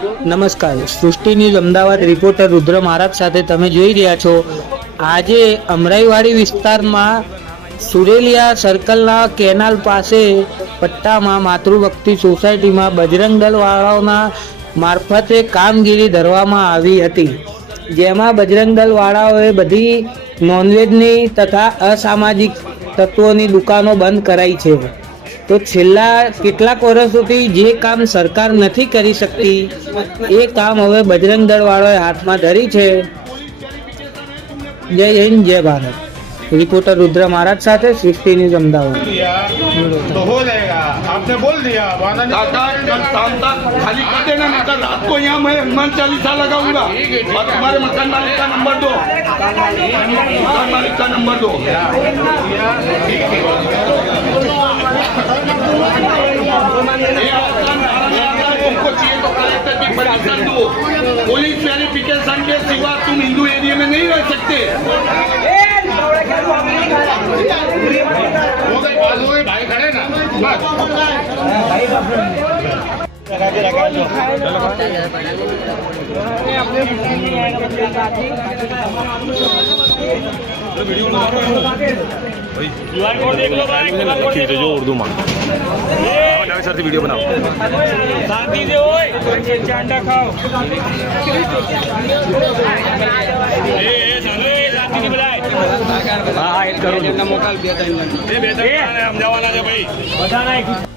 નમસ્કાર, સૃષ્ટિ news Ahmedabad reporter રુદ્ર મહારાજ સાથે તમે જોઈ રહ્યા છો. આજે અમરાઈવાડી વિસ્તારમાં સુરેલિયા સર્કલના કેનાલ પાસે પટ્ટામાં માતૃભક્તિ સોસાયટીમાં બજરંગ દળ વાળાઓના મારફતે કામગીરી ધરવામાં આવી હતી, જેમાં બજરંગ દળ વાળાઓએ બધી નોનવેજની તથા અસામાજિક તત્વોની દુકાનો બંધ કરાઈ છે. તો છેલ્લા કેટલાક વર્ષોથી જે કામ સરકાર નથી કરી શકતી એ કામ હવે બજરંગ દળ વાળાએ હાથમાં ધરી છે. જય હિન્દ, જય ભારત. रिपोर्टर रुद्र महाराज साथे सृष्टि न्यूज अहमदाबाद. तो हो जाएगा, आपने बोल दिया खाली कर देना, नहीं रात को यहाँ मैं हनुमान चालीसा लगाऊंगा और तुम्हारे मकान मालिक का नंबर दो, मकान मालिक का नंबर दो. तुमको चाहिए तो कलेक्टर की परमिशन दो. पुलिस वेरिफिकेशन के सिवा तुम हिंदू एरिया में नहीं रह सकते. भाई खड़े ना बस. जो उर्दू में सर से वीडियो बनाओ. हाँ, एक करो.